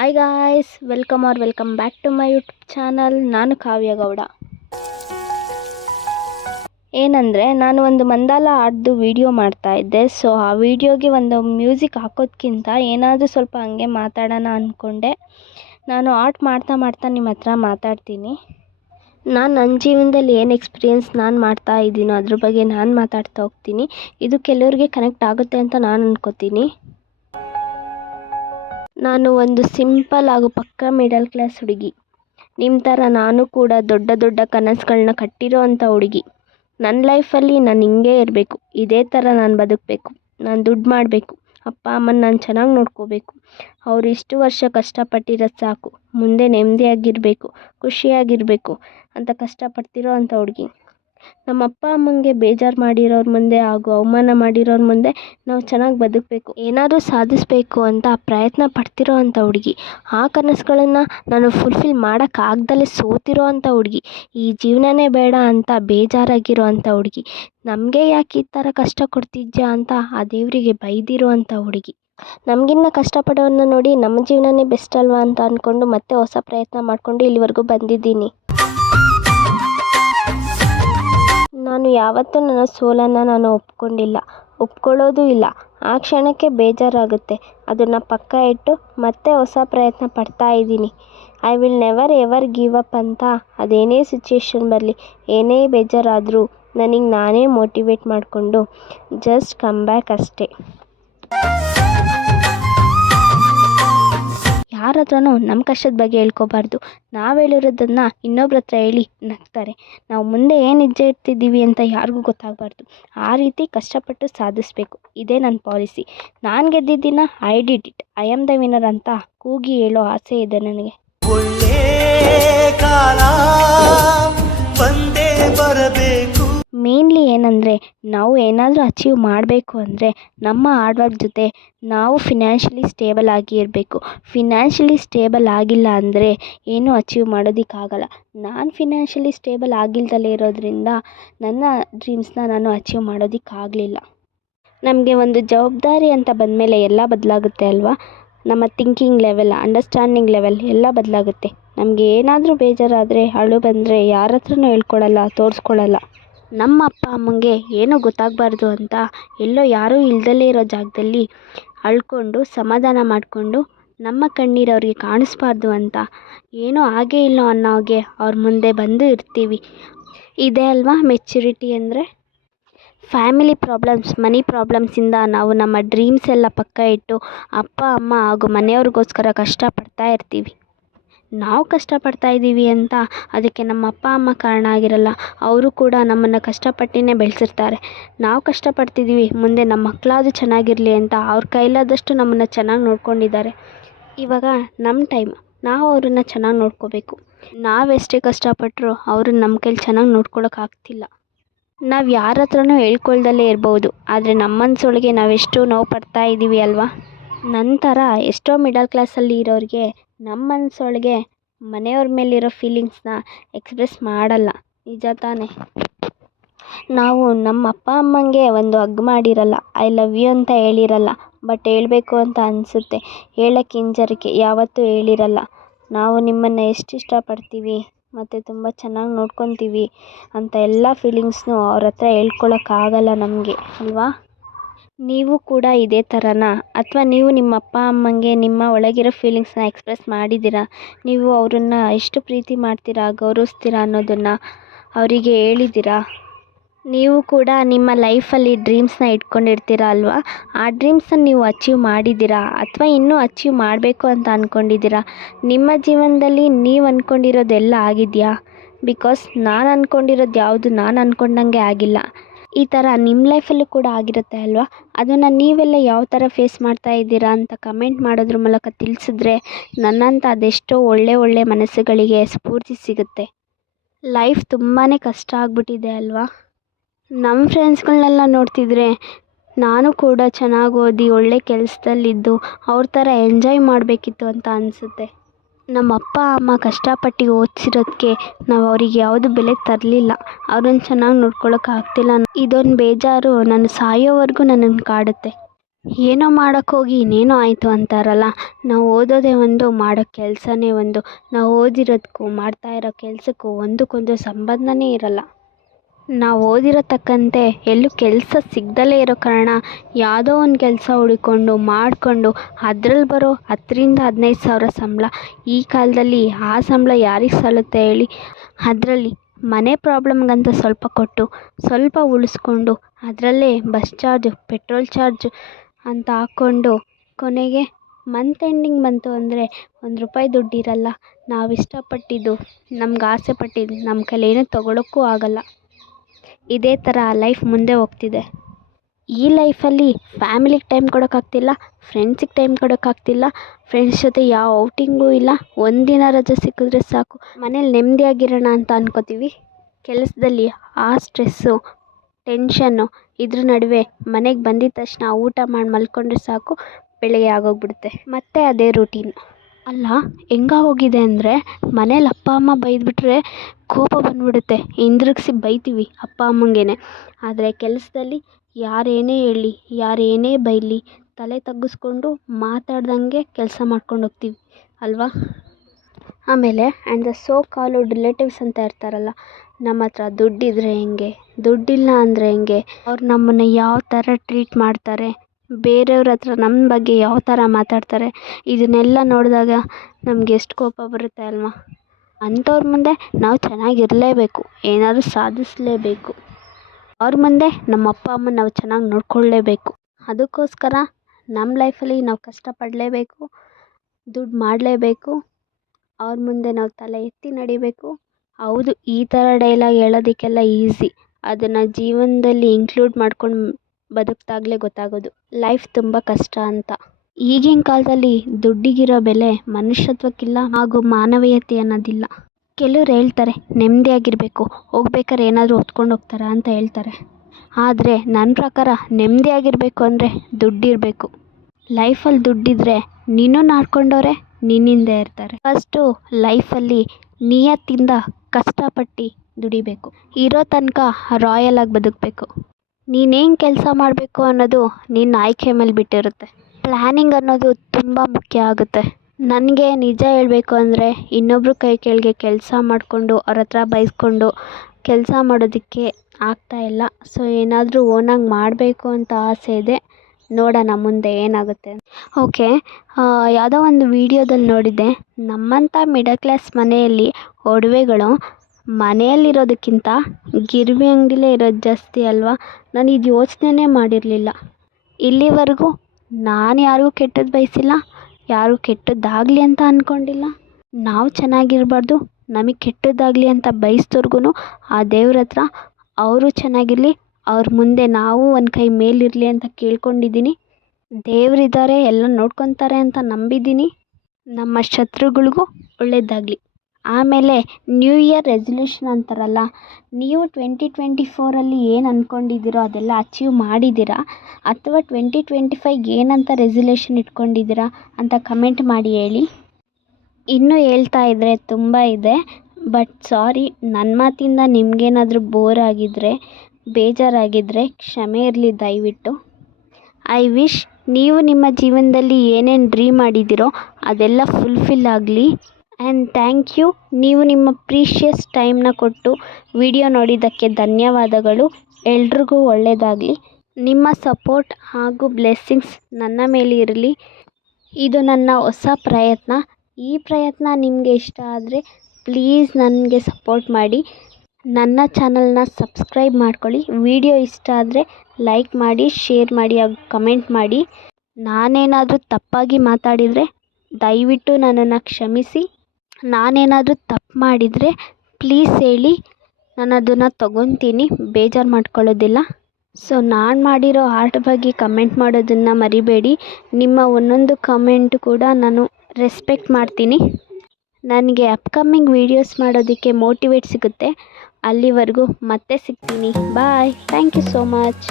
Hi guys welcome are welcome back to my YouTube channel ನಾನು ಕಾವ್ಯ ಗೌಡ. ಏನಂದರೆ, ನಾನು ಒಂದು ಮಂದಾಲ ವಿಡಿಯೋ ಮಾಡ್ತಾ ಇದ್ದೆ. ಸೊ ಆ ವಿಡಿಯೋಗೆ ಒಂದು ಮ್ಯೂಸಿಕ್ ಹಾಕೋದ್ಕಿಂತ ಏನಾದರೂ ಸ್ವಲ್ಪ ಹಂಗೆ ಮಾತಾಡೋಣ ಅಂದ್ಕೊಂಡೆ ನಾನು ಆರ್ಟ್ ಮಾಡ್ತಾ ಮಾಡ್ತಾ ನಿಮ್ಮ ಹತ್ರ ಮಾತಾಡ್ತೀನಿ. ನಾನು ನನ್ನ ಜೀವನದಲ್ಲಿ ಏನು ಎಕ್ಸ್ಪೀರಿಯೆನ್ಸ್ ನಾನು ಮಾಡ್ತಾ ಇದ್ದೀನೋ ಅದ್ರ ಬಗ್ಗೆ ನಾನು ಮಾತಾಡ್ತಾ ಹೋಗ್ತೀನಿ. ಇದು ಕೆಲವ್ರಿಗೆ ಕನೆಕ್ಟ್ ಆಗುತ್ತೆ ಅಂತ ನಾನು ಅನ್ಕೋತೀನಿ. ನಾನು ಒಂದು ಸಿಂಪಲ್ ಹಾಗೂ ಪಕ್ಕ ಮಿಡಲ್ ಕ್ಲಾಸ್ ಹುಡುಗಿ. ನಿಮ್ಮ ಥರ ನಾನು ಕೂಡ ದೊಡ್ಡ ದೊಡ್ಡ ಕನಸುಗಳನ್ನ ಕಟ್ಟಿರೋ ಅಂಥ ಹುಡುಗಿ. ನನ್ನ ಲೈಫಲ್ಲಿ ನಾನು ಹಿಂಗೇ ಇರಬೇಕು. ಇದೇ ಥರ ನಾನು ಬದುಕಬೇಕು. ನಾನು ದುಡ್ಡು ಮಾಡಬೇಕು. ಅಪ್ಪ, ಅಮ್ಮನ ನಾನು ಚೆನ್ನಾಗಿ ನೋಡ್ಕೋಬೇಕು. ಅವ್ರು ಇಷ್ಟು ವರ್ಷ ಕಷ್ಟಪಟ್ಟಿರೋದು ಸಾಕು. ಮುಂದೆ ನೆಮ್ಮದಿಯಾಗಿರಬೇಕು ಖುಷಿಯಾಗಿರಬೇಕು ಅಂತ ಕಷ್ಟಪಡ್ತಿರೋ ಅಂಥ ಹುಡುಗಿ. ನಮ್ಮ ಅಪ್ಪ ಅಮ್ಮನಿಗೆ ಬೇಜಾರು ಮಾಡಿರೋರ ಮುಂದೆ ಹಾಗೂ ಅವಮಾನ ಮಾಡಿರೋರ ಮುಂದೆ ನಾವು ಚೆನ್ನಾಗಿ ಬದುಕಬೇಕು. ಏನಾದರೂ ಸಾಧಿಸಬೇಕು ಅಂತ ಪ್ರಯತ್ನ ಪಡ್ತಿರೋ ಅಂಥ ಹುಡುಗಿ, ಆ ಕನಸುಗಳನ್ನು ನಾನು ಫುಲ್ಫಿಲ್ ಮಾಡೋಕ್ಕಾಗ್ದಲೇ ಸೋತಿರೋ ಅಂಥ ಹುಡುಗಿ, ಈ ಜೀವನನೇ ಬೇಡ ಅಂತ ಬೇಜಾರಾಗಿರೋ ಅಂಥ ಹುಡುಗಿ, ನಮಗೆ ಯಾಕೆ ಈ ಥರ ಕಷ್ಟ ಕೊಡ್ತಿದ್ಯಾ ಅಂತ ಆ ದೇವರಿಗೆ ಬೈದಿರೋ ಅಂಥ ಹುಡುಗಿ. ನಮಗಿನ್ನ ಕಷ್ಟಪಡೋರನ್ನ ನೋಡಿ ನಮ್ಮ ಜೀವನನೇ ಬೆಸ್ಟ್ ಅಲ್ವಾ ಅಂತ ಅಂದ್ಕೊಂಡು ಮತ್ತೆ ಹೊಸ ಪ್ರಯತ್ನ ಮಾಡಿಕೊಂಡು ಇಲ್ಲಿವರೆಗೂ ಬಂದಿದ್ದೀನಿ. ನಾನು ಯಾವತ್ತೂ ನನ್ನ ಸೋಲನ್ನು ನಾನು ಒಪ್ಕೊಂಡಿಲ್ಲ. ಒಪ್ಕೊಳ್ಳೋದು ಇಲ್ಲ. ಆ ಕ್ಷಣಕ್ಕೆ ಬೇಜಾರಾಗುತ್ತೆ. ಅದನ್ನು ಪಕ್ಕ ಇಟ್ಟು ಮತ್ತೆ ಹೊಸ ಪ್ರಯತ್ನ ಪಡ್ತಾ ಇದ್ದೀನಿ. I will never ever give up ಅಂತ. ಅದೇನೇ ಸಿಚುಯೇಷನ್ ಬರಲಿ, ಏನೇ ಬೇಜಾರಾದರೂ ನನಗೆ ನಾನೇ ಮೋಟಿವೇಟ್ ಮಾಡಿಕೊಂಡು ಜಸ್ಟ್ ಕಮ್ ಬ್ಯಾಕ್ ಅಷ್ಟೇ. ಯಾರ ಹತ್ರನೂ ನಮ್ಮ ಕಷ್ಟದ ಬಗ್ಗೆ ಹೇಳ್ಕೋಬಾರ್ದು. ನಾವು ಹೇಳಿರೋದನ್ನು ಇನ್ನೊಬ್ರ ಹತ್ರ ಹೇಳಿ ನಗ್ತಾರೆ. ನಾವು ಮುಂದೆ ಏನು ಹೆಜ್ಜೆ ಇಡ್ತಿದ್ದೀವಿ ಅಂತ ಯಾರಿಗೂ ಗೊತ್ತಾಗಬಾರ್ದು. ಆ ರೀತಿ ಕಷ್ಟಪಟ್ಟು ಸಾಧಿಸಬೇಕು. ಇದೇ ನನ್ನ ಪಾಲಿಸಿ. ನಾನು ಗೆದ್ದಿದ್ದಿನ I did it. I am the winner ಅಂತ ಕೂಗಿ ಹೇಳೋ ಆಸೆ ಇದೆ ನನಗೆ. ಒಳ್ಳೆ ಕಾಲ, ಬಂದೇ ಬರಬೇಕು. ಮೇನ್ಲಿ ಏನಂದರೆ, ನಾವು ಏನಾದರೂ ಅಚೀವ್ ಮಾಡಬೇಕು ಅಂದರೆ ನಮ್ಮ ಹಾರ್ಡ್ ವರ್ಕ್ ಜೊತೆ ನಾವು ಫಿನಾನ್ಷಿಯಲಿ ಸ್ಟೇಬಲ್ ಆಗಿ ಇರಬೇಕು. ಫಿನಾನ್ಷಿಯಲಿ ಸ್ಟೇಬಲ್ ಆಗಿಲ್ಲ ಅಂದರೆ ಏನೂ ಅಚೀವ್ ಮಾಡೋದಕ್ಕಾಗಲ್ಲ. ನಾನು ಫಿನಾನ್ಷಿಯಲಿ ಸ್ಟೇಬಲ್ ಆಗಿಲ್ದಲೇ ಇರೋದ್ರಿಂದ ನನ್ನ ಡ್ರೀಮ್ಸ್ನ ನಾನು ಅಚೀವ್ ಮಾಡೋದಕ್ಕಾಗಲಿಲ್ಲ. ನಮಗೆ ಒಂದು ಜವಾಬ್ದಾರಿ ಅಂತ ಬಂದಮೇಲೆ ಎಲ್ಲ ಬದಲಾಗುತ್ತೆ ಅಲ್ವಾ? ನಮ್ಮ ಥಿಂಕಿಂಗ್ ಲೆವೆಲ್ ಅಂಡರ್ಸ್ಟ್ಯಾಂಡಿಂಗ್ ಲೆವೆಲ್ ಎಲ್ಲ ಬದಲಾಗುತ್ತೆ. ನಮಗೆ ಏನಾದರೂ ಬೇಜಾರಾದರೆ, ಅಳು ಬಂದರೆ ಯಾರ ಹತ್ರನೂ ಹೇಳ್ಕೊಳಲ್ಲ, ತೋರಿಸ್ಕೊಳಲ್ಲ. ನಮ್ಮ ಅಪ್ಪ ಅಮ್ಮಂಗೆ ಏನೂ ಗೊತ್ತಾಗಬಾರ್ದು ಅಂತ ಎಲ್ಲೋ ಯಾರೂ ಇಲ್ದಲೇ ಇರೋ ಜಾಗದಲ್ಲಿ ಅಳ್ಕೊಂಡು ಸಮಾಧಾನ ಮಾಡಿಕೊಂಡು ನಮ್ಮ ಕಣ್ಣೀರು ಅವ್ರಿಗೆ ಕಾಣಿಸ್ಬಾರ್ದು ಅಂತ. ಏನೂ ಆಗೇ ಇಲ್ಲ ಅನ್ನೋ ಹಾಗೆ ಅವ್ರ ಮುಂದೆ ಬಂದು ಇರ್ತೀವಿ. ಇದೇ ಅಲ್ವಾ ಮೆಚ್ಯೂರಿಟಿ ಅಂದರೆ? ಫ್ಯಾಮಿಲಿ ಪ್ರಾಬ್ಲಮ್ಸ್ ಮನಿ ಪ್ರಾಬ್ಲಮ್ಸಿಂದ ನಾವು ನಮ್ಮ ಡ್ರೀಮ್ಸ್ ಎಲ್ಲ ಪಕ್ಕ ಇಟ್ಟು ಅಪ್ಪ, ಅಮ್ಮ ಹಾಗೂ ಮನೆಯವ್ರಿಗೋಸ್ಕರ ಕಷ್ಟಪಡ್ತಾ ಇರ್ತೀವಿ. ನಾವು ಕಷ್ಟಪಡ್ತಾ ಇದ್ದೀವಿ ಅಂತ ಅದಕ್ಕೆ ನಮ್ಮ ಅಪ್ಪ, ಅಮ್ಮ ಕಾರಣ ಆಗಿರಲ್ಲ. ಅವರು ಕೂಡ ನಮ್ಮನ್ನು ಕಷ್ಟಪಟ್ಟಿನೇ ಬೆಳೆಸಿರ್ತಾರೆ. ನಾವು ಕಷ್ಟಪಡ್ತಿದ್ದೀವಿ, ಮುಂದೆ ನಮ್ಮ ಮಕ್ಕಳಾದ್ರೂ ಚೆನ್ನಾಗಿರಲಿ ಅಂತ ಅವ್ರ ಕೈಲಾದಷ್ಟು ನಮ್ಮನ್ನು ಚೆನ್ನಾಗಿ ನೋಡ್ಕೊಂಡಿದ್ದಾರೆ. ಇವಾಗ ನಮ್ಮ ಟೈಮ್, ನಾವು ಅವ್ರನ್ನ ಚೆನ್ನಾಗಿ ನೋಡ್ಕೋಬೇಕು. ನಾವೆಷ್ಟೇ ಕಷ್ಟಪಟ್ಟರು ಅವ್ರನ್ನ ನಮ್ಮ ಕೈಲಿ ಚೆನ್ನಾಗಿ ನೋಡ್ಕೊಳ್ಳೋಕ್ಕಾಗ್ತಿಲ್ಲ ನಾವು ಯಾರ ಹತ್ರನೂ ಹೇಳ್ಕೊಳ್ದಲ್ಲೇ ಇರ್ಬೋದು, ಆದರೆ ನಮ್ಮ ಮನಸ್ಸೊಳಗೆ ನಾವೆಷ್ಟು ನೋವು ಪಡ್ತಾ ಇದ್ದೀವಿ ಅಲ್ವಾ? ನಂತರ ಎಷ್ಟೋ ಮಿಡಲ್ ಕ್ಲಾಸಲ್ಲಿ ಇರೋರಿಗೆ ನಮ್ಮ ಮನಸ್ಸೊಳಗೆ ಮನೆಯವ್ರ ಮೇಲಿರೋ ಫೀಲಿಂಗ್ಸ್ನ ಎಕ್ಸ್ಪ್ರೆಸ್ ಮಾಡಲ್ಲ. ನಿಜ ತಾನೇ? ನಾವು ನಮ್ಮ ಅಪ್ಪ ಅಮ್ಮಂಗೆ ಒಂದು ಹಗ್ ಮಾಡಿರಲ್ಲ ಐ ಲವ್ ಯು ಅಂತ ಹೇಳಿರಲ್ಲ ಬಟ್ ಹೇಳಬೇಕು ಅಂತ ಅನಿಸುತ್ತೆ. ಹೇಳಕ್ಕೆ ಹಿಂಜರಿಕೆ, ಯಾವತ್ತೂ ಹೇಳಿರಲ್ಲ. ನಾವು ನಿಮ್ಮನ್ನು ಎಷ್ಟು ಇಷ್ಟಪಡ್ತೀವಿ, ಮತ್ತು ತುಂಬ ಚೆನ್ನಾಗಿ ನೋಡ್ಕೊತೀವಿ ಅಂತ ಎಲ್ಲ ಫೀಲಿಂಗ್ಸ್ನು ಅವ್ರ ಹತ್ರ ಹೇಳ್ಕೊಳಕ್ಕಾಗಲ್ಲ ನಮಗೆ, ಅಲ್ವಾ? ನೀವು ಕೂಡ ಇದೇ ಥರನಾ ಅಥವಾ ನೀವು ನಿಮ್ಮ ಅಪ್ಪ ಅಮ್ಮಂಗೆ ನಿಮ್ಮ ಒಳಗಿರೋ ಫೀಲಿಂಗ್ಸ್ನ ಎಕ್ಸ್ಪ್ರೆಸ್ ಮಾಡಿದ್ದೀರಾ? ನೀವು ಅವರನ್ನು ಎಷ್ಟು ಪ್ರೀತಿ ಮಾಡ್ತೀರಾ, ಗೌರವಿಸ್ತೀರಾ ಅನ್ನೋದನ್ನು ಅವರಿಗೆ ಹೇಳಿದ್ದೀರಾ? ನೀವು ಕೂಡ ನಿಮ್ಮ ಲೈಫಲ್ಲಿ ಡ್ರೀಮ್ಸ್ನ ಇಟ್ಕೊಂಡಿರ್ತೀರ ಅಲ್ವಾ? ಆ ಡ್ರೀಮ್ಸನ್ನು ನೀವು ಅಚೀವ್ ಮಾಡಿದ್ದೀರಾ? ಅಥವಾ ಇನ್ನೂ ಅಚೀವ್ ಮಾಡಬೇಕು ಅಂತ ಅಂದ್ಕೊಂಡಿದ್ದೀರಾ ನಿಮ್ಮ ಜೀವನದಲ್ಲಿ ನೀವು ಅಂದ್ಕೊಂಡಿರೋದೆಲ್ಲ ಆಗಿದೆಯಾ? ಬಿಕಾಸ್ ನಾನು ಅಂದ್ಕೊಂಡಿರೋದು ಯಾವುದು ನಾನು ಅಂದ್ಕೊಂಡಂಗೆ ಆಗಿಲ್ಲ. ಈ ಥರ ನಿಮ್ಮ ಲೈಫಲ್ಲೂ ಕೂಡ ಆಗಿರುತ್ತೆ ಅಲ್ವಾ? ಅದನ್ನು ನೀವೆಲ್ಲ ಯಾವ ಥರ ಫೇಸ್ ಮಾಡ್ತಾ ಇದ್ದೀರಾ ಅಂತ ಕಮೆಂಟ್ ಮಾಡೋದ್ರ ಮೂಲಕ ತಿಳಿಸಿದ್ರೆ ನನ್ನಂಥ ಅದೆಷ್ಟೋ ಒಳ್ಳೆ ಒಳ್ಳೆ ಮನಸ್ಸುಗಳಿಗೆ ಸ್ಫೂರ್ತಿ ಸಿಗುತ್ತೆ. ಲೈಫ್ ತುಂಬಾ ಕಷ್ಟ ಆಗಿಬಿಟ್ಟಿದೆ ಅಲ್ವಾ? ನಮ್ಮ ಫ್ರೆಂಡ್ಸ್ಗಳನ್ನೆಲ್ಲ ನೋಡ್ತಿದ್ರೆ ನಾನು ಕೂಡ ಚೆನ್ನಾಗಿ ಓದಿ ಒಳ್ಳೆ ಕೆಲಸದಲ್ಲಿದ್ದು ಅವ್ರ ಥರ ಎಂಜಾಯ್ ಮಾಡಬೇಕಿತ್ತು ಅಂತ ಅನಿಸುತ್ತೆ. ನಮ್ಮ ಅಪ್ಪ ಅಮ್ಮ ಕಷ್ಟಪಟ್ಟು ಓದಿಸಿರೋದಕ್ಕೆ ನಾವು ಅವ್ರಿಗೆ ಯಾವುದು ಬೆಲೆ ತರಲಿಲ್ಲ. ಅವ್ರನ್ನ ಚೆನ್ನಾಗಿ ನೋಡ್ಕೊಳ್ಳೋಕೆ ಆಗ್ತಿಲ್ಲ. ಇದೊಂದು ಬೇಜಾರು. ನಾನು ಸಾಯೋವರೆಗೂ ನನ್ನನ್ನು ಕಾಡುತ್ತೆ. ಏನೋ ಮಾಡೋಕ್ಕೋಗಿ ಇನ್ನೇನೋ ಆಯಿತು ಅಂತಾರಲ್ಲ. ನಾವು ಓದೋದೇ ಒಂದು, ಮಾಡೋ ಕೆಲಸನೇ ಒಂದು. ನಾವು ಓದಿರೋದಕ್ಕೂ ಮಾಡ್ತಾ ಇರೋ ಕೆಲಸಕ್ಕೂ ಒಂದಕ್ಕೊಂದು ಸಂಬಂಧನೇ ಇರಲ್ಲ. ನಾವು ಓದಿರೋ ತಕ್ಕಂತೆ ಎಲ್ಲೂ ಕೆಲಸ ಸಿಗದಲೇ ಇರೋ ಕಾರಣ ಯಾವುದೋ ಒಂದು ಕೆಲಸ ಹುಡುಕೊಂಡು ಮಾಡಿಕೊಂಡು ಅದ್ರಲ್ಲಿ ಬರೋ ಹತ್ತರಿಂದ ಹದಿನೈದು ಸಾವಿರ ಸಂಬಳ. ಈ ಕಾಲದಲ್ಲಿ ಆ ಸಂಬಳ ಯಾರಿಗೆ ಸಲ್ಲುತ್ತೆ ಹೇಳಿ? ಅದರಲ್ಲಿ ಮನೆ ಪ್ರಾಬ್ಲಮ್ಗಂತ ಸ್ವಲ್ಪ ಕೊಟ್ಟು, ಸ್ವಲ್ಪ ಉಳಿಸ್ಕೊಂಡು ಅದರಲ್ಲೇ ಬಸ್ ಚಾರ್ಜ್, ಪೆಟ್ರೋಲ್ ಚಾರ್ಜ್ ಅಂತ ಹಾಕ್ಕೊಂಡು ಕೊನೆಗೆ ಮಂತ್ ಎಂಡಿಂಗ್ ಬಂತು ಅಂದರೆ ಒಂದು ರೂಪಾಯಿ ದುಡ್ಡಿರಲ್ಲ. ನಾವು ಇಷ್ಟಪಟ್ಟಿದ್ದು, ನಮ್ಗೆ ಆಸೆ ಪಟ್ಟಿದ್ದು ನಮ್ಮ ಕೈಲಿ ಏನೂ ತೊಗೊಳಕ್ಕೂ ಆಗಲ್ಲ. ಇದೇ ಥರ ಲೈಫ್ ಮುಂದೆ ಹೋಗ್ತಿದೆ. ಈ ಲೈಫಲ್ಲಿ ಫ್ಯಾಮಿಲಿಗೆ ಟೈಮ್ ಕೊಡೋಕ್ಕಾಗ್ತಿಲ್ಲ ಫ್ರೆಂಡ್ಸಿಗೆ ಟೈಮ್ ಕೊಡೋಕ್ಕಾಗ್ತಿಲ್ಲ ಫ್ರೆಂಡ್ಸ್ ಜೊತೆ ಯಾವ ಔಟಿಂಗೂ ಇಲ್ಲ, ಒಂದಿನ ರಜೆ ಸಿಕ್ಕಿದ್ರೆ ಸಾಕು. ಮನೇಲಿ ನೆಮ್ಮದಿಯಾಗಿರೋಣ ಅಂತ ಅಂದ್ಕೋತೀವಿ ಕೆಲಸದಲ್ಲಿ ಆ ಸ್ಟ್ರೆಸ್ಸು ಟೆನ್ಷನ್ನು ಇದ್ರ ನಡುವೆ ಮನೆಗೆ ಬಂದಿದ್ದ ತಕ್ಷಣ ಊಟ ಮಾಡಿ ಮಲ್ಕೊಂಡ್ರೆ ಸಾಕು, ಬೆಳಗ್ಗೆ ಆಗೋಗ್ಬಿಡುತ್ತೆ. ಮತ್ತೆ ಅದೇ ರೂಟೀನ್ ಅಲ್ಲ ಹೆಂಗಾಗೋಗಿದೆ ಅಂದರೆ ಮನೇಲಿ ಅಪ್ಪ, ಅಮ್ಮ ಬೈದ್ಬಿಟ್ರೆ ಕೋಪ ಬಂದ್ಬಿಡುತ್ತೆ. ಹಿಂದಿರುಗ್ಸಿ ಬೈತೀವಿ ಅಪ್ಪ ಅಮ್ಮಂಗೆ ಆದರೆ ಕೆಲಸದಲ್ಲಿ ಯಾರೇನೇ ಹೇಳಲಿ ಯಾರೇನೇ ಬೈಲಿ, ತಲೆ ತಗ್ಗಿಸ್ಕೊಂಡು ಮಾತಾಡ್ದಂಗೆ ಕೆಲಸ ಮಾಡ್ಕೊಂಡು ಹೋಗ್ತೀವಿ, ಅಲ್ವಾ? ಆಮೇಲೆ and the so called relatives ಅಂತ ಇರ್ತಾರಲ್ಲ, ನಮ್ಮ ಹತ್ರ ದುಡ್ಡಿದ್ರೆ ಹೆಂಗೆ, ದುಡ್ಡಿಲ್ಲ ಅಂದರೆ ಹೆಂಗೆ, ಅವ್ರು ನಮ್ಮನ್ನು ಯಾವ ಥರ ಟ್ರೀಟ್ ಮಾಡ್ತಾರೆ ಬೇರೆಯವ್ರ ಹತ್ರ ನಮ್ಮ ಬಗ್ಗೆ ಯಾವ ಥರ ಮಾತಾಡ್ತಾರೆ, ಇದನ್ನೆಲ್ಲ ನೋಡಿದಾಗ ನಮ್ಗೆ ಎಷ್ಟು ಕೋಪ ಬರುತ್ತೆ ಅಲ್ವಾ? ಅಂಥವ್ರ ಮುಂದೆ ನಾವು ಚೆನ್ನಾಗಿರಲೇಬೇಕು, ಏನಾದರೂ ಸಾಧಿಸಲೇಬೇಕು. ಅವ್ರ ಮುಂದೆ ನಮ್ಮ ಅಪ್ಪ ಅಮ್ಮನ ನಾವು ಚೆನ್ನಾಗಿ ನೋಡ್ಕೊಳ್ಳೇಬೇಕು ಅದಕ್ಕೋಸ್ಕರ ನಮ್ಮ ಲೈಫಲ್ಲಿ ನಾವು ಕಷ್ಟಪಡಲೇಬೇಕು, ದುಡ್ಡು ಮಾಡಲೇಬೇಕು, ಅವ್ರ ಮುಂದೆ ನಾವು ತಲೆ ಎತ್ತಿ ನಡಿಬೇಕು. ಹೌದು, ಈ ಥರ ಡೈಲಾಗ್ ಹೇಳೋದಕ್ಕೆಲ್ಲ ಈಸಿ ಅದನ್ನು ಜೀವನದಲ್ಲಿ ಇನ್ಕ್ಲೂಡ್ ಮಾಡ್ಕೊಂಡು ಬದುಕಿದಾಗಲೇ ಗೊತ್ತಾಗೋದು. ಲೈಫ್ ತುಂಬ ಕಷ್ಟ ಅಂತ. ಈಗಿನ ಕಾಲದಲ್ಲಿ ದುಡ್ಡಿಗಿರೋ ಬೆಲೆ ಮನುಷ್ಯತ್ವಕ್ಕಿಲ್ಲ ಹಾಗೂ ಮಾನವೀಯತೆ ಅನ್ನೋದಿಲ್ಲ. ಕೆಲವ್ರು ಹೇಳ್ತಾರೆ ನೆಮ್ಮದಿಯಾಗಿರಬೇಕು ಹೋಗ್ಬೇಕಾರೆ ಏನಾದರೂ ಹೊತ್ಕೊಂಡು ಹೋಗ್ತಾರ ಅಂತ ಹೇಳ್ತಾರೆ. ಆದರೆ ನನ್ನ ಪ್ರಕಾರ ನೆಮ್ಮದಿಯಾಗಿರಬೇಕು ಅಂದರೆ ದುಡ್ಡಿರಬೇಕು. ಲೈಫಲ್ಲಿ ದುಡ್ಡಿದ್ರೆ ನೀನು ನಾಡ್ಕೊಂಡವ್ರೆ ನಿನ್ನಿಂದೆ ಇರ್ತಾರೆ. ಫಸ್ಟು ಲೈಫಲ್ಲಿ ನಿಯತ್ತಿಂದ ಕಷ್ಟಪಟ್ಟು ದುಡಿಬೇಕು. ಇರೋ ತನಕ ರಾಯಲ್ ಆಗಿ ಬದುಕಬೇಕು. ನೀನೇನು ಕೆಲಸ ಮಾಡಬೇಕು ಅನ್ನೋದು ನಿನ್ನ ಆಯ್ಕೆ ಮೇಲೆ ಬಿಟ್ಟಿರುತ್ತೆ. ಪ್ಲ್ಯಾನಿಂಗ್ ಅನ್ನೋದು ತುಂಬ ಮುಖ್ಯ ಆಗುತ್ತೆ. ನನಗೆ ನಿಜ ಹೇಳಬೇಕು ಅಂದರೆ ಇನ್ನೊಬ್ಬರು ಕೈ ಕೆಳಗೆ ಕೆಲಸ ಮಾಡಿಕೊಂಡು ಅವ್ರ ಹತ್ರ ಬೈಸ್ಕೊಂಡು ಕೆಲಸ ಮಾಡೋದಕ್ಕೆ ಆಗ್ತಾಯಿಲ್ಲ ಸೊ ಏನಾದರೂ ಓನಾಗಿ ಮಾಡಬೇಕು ಅಂತ ಆಸೆ ಇದೆ, ನೋಡೋಣ ಮುಂದೆ ಏನಾಗುತ್ತೆ ಓಕೆ ಯಾವುದೋ ಒಂದು ವೀಡಿಯೋದಲ್ಲಿ ನೋಡಿದ್ದೆ. ನಮ್ಮಂಥ ಮಿಡಲ್ ಕ್ಲಾಸ್ ಮನೆಯಲ್ಲಿ ಒಡವೆಗಳು ಮನೆಯಲ್ಲಿರೋದಕ್ಕಿಂತ ಗಿರ್ವಿ ಅಂಗಡಿಲೇ ಇರೋದು ಜಾಸ್ತಿ ಅಲ್ವಾ? ನಾನು ಇದು ಯೋಚನೆನೇ ಮಾಡಿರಲಿಲ್ಲ. ಇಲ್ಲಿವರೆಗೂ ನಾನು ಯಾರಿಗೂ ಕೆಟ್ಟದ್ದು ಬಯಸಿಲ್ಲ, ಯಾರು ಕೆಟ್ಟದ್ದಾಗಲಿ ಅಂತ ಅಂದ್ಕೊಂಡಿಲ್ಲ ನಾವು ಚೆನ್ನಾಗಿರಬಾರ್ದು, ನಮಗೆ ಕೆಟ್ಟದ್ದಾಗಲಿ ಅಂತ ಬಯಸ್ದವ್ರಿಗೂ ಆ ದೇವ್ರ ಹತ್ರ ಅವರು ಚೆನ್ನಾಗಿರಲಿ, ಅವ್ರ ಮುಂದೆ ನಾವು ಒಂದು ಕೈ ಮೇಲಿರಲಿ ಅಂತ ಕೇಳ್ಕೊಂಡಿದ್ದೀನಿ ದೇವರಿದ್ದಾರೆ ಎಲ್ಲ ನೋಡ್ಕೊತಾರೆ ಅಂತ ನಂಬಿದ್ದೀನಿ ನಮ್ಮ ಶತ್ರುಗಳಿಗೂ ಒಳ್ಳೆಯದಾಗಲಿ ಆಮೇಲೆ ನ್ಯೂ ಇಯರ್ ರೆಸಲ್ಯೂಷನ್ ಅಂತಾರಲ್ಲ, ನೀವು ಟ್ವೆಂಟಿ ಟ್ವೆಂಟಿ ಫೋರಲ್ಲಿ ಏನು ಅಂದ್ಕೊಂಡಿದ್ದೀರೋ ಅದೆಲ್ಲ ಅಚೀವ್ ಮಾಡಿದ್ದೀರಾ? ಅಥವಾ ಟ್ವೆಂಟಿ ಟ್ವೆಂಟಿ ಫೈವ್ಗೆ ಏನಂತ ರೆಸಲ್ಯೂಷನ್ ಇಟ್ಕೊಂಡಿದ್ದೀರಾ ಅಂತ ಕಮೆಂಟ್ ಮಾಡಿ ಹೇಳಿ. ಇನ್ನೂ ಹೇಳ್ತಾ ಇದ್ದರೆ ತುಂಬ ಇದೆ ಬಟ್ ಸಾರಿ ನನ್ನ ಮಾತಿಂದ ನಿಮಗೇನಾದರೂ ಬೋರ್ ಆಗಿದ್ದರೆ ಬೇಜಾರಾಗಿದ್ದರೆ ಕ್ಷಮೆ ಇರಲಿ ದಯವಿಟ್ಟು. ಐ ವಿಶ್ ನೀವು ನಿಮ್ಮ ಜೀವನದಲ್ಲಿ ಏನೇನು ಡ್ರೀಮ್ ಮಾಡಿದ್ದೀರೋ ಅದೆಲ್ಲ ಫುಲ್ಫಿಲ್ ಆಗಲಿ. ಆ್ಯಂಡ್ ಥ್ಯಾಂಕ್ ಯು ನೀವು ನಿಮ್ಮ ಪ್ರೀಷಿಯಸ್ ಟೈಮ್ನ ಕೊಟ್ಟು ವಿಡಿಯೋ ನೋಡಿದ್ದಕ್ಕೆ ಧನ್ಯವಾದಗಳು. ಎಲ್ರಿಗೂ ಒಳ್ಳೆಯದಾಗಲಿ ನಿಮ್ಮ ಸಪೋರ್ಟ್ ಹಾಗೂ ಬ್ಲೆಸ್ಸಿಂಗ್ಸ್ ನನ್ನ ಮೇಲೆ ಇರಲಿ. ಇದು ನನ್ನ ಹೊಸ ಪ್ರಯತ್ನ. ಈ ಪ್ರಯತ್ನ ನಿಮಗೆ ಇಷ್ಟ ಆದರೆ ಪ್ಲೀಸ್ ನನಗೆ ಸಪೋರ್ಟ್ ಮಾಡಿ. ನನ್ನ ಚಾನಲ್ನ ಸಬ್ಸ್ಕ್ರೈಬ್ ಮಾಡ್ಕೊಳ್ಳಿ. ವಿಡಿಯೋ ಇಷ್ಟ ಆದರೆ ಲೈಕ್ ಮಾಡಿ ಶೇರ್ ಮಾಡಿ ಹಾಗೂ ಕಮೆಂಟ್ ಮಾಡಿ. ನಾನೇನಾದರೂ ತಪ್ಪಾಗಿ ಮಾತಾಡಿದರೆ ದಯವಿಟ್ಟು ನನ್ನನ್ನು ಕ್ಷಮಿಸಿ. ನಾನೇನಾದರೂ ತಪ್ಪು ಮಾಡಿದರೆ ಪ್ಲೀಸ್ ಹೇಳಿ. ನಾನು ಅದನ್ನು ತೊಗೊತೀನಿ. ಬೇಜಾರು ಮಾಡ್ಕೊಳ್ಳೋದಿಲ್ಲ. ಸೊ ನಾನು ಮಾಡಿರೋ ಆರ್ಟ್ ಬಗ್ಗೆ ಕಮೆಂಟ್ ಮಾಡೋದನ್ನು ಮರಿಬೇಡಿ. ನಿಮ್ಮ ಒಂದೊಂದು ಕಮೆಂಟ್ ಕೂಡ ನಾನು ರೆಸ್ಪೆಕ್ಟ್ ಮಾಡ್ತೀನಿ. ನನಗೆ ಅಪ್ಕಮಿಂಗ್ ವೀಡಿಯೋಸ್ ಮಾಡೋದಕ್ಕೆ ಮೋಟಿವೇಟ್ ಸಿಗುತ್ತೆ. ಅಲ್ಲಿವರೆಗೂ ಮತ್ತೆ ಸಿಗ್ತೀನಿ. Bye thank you so much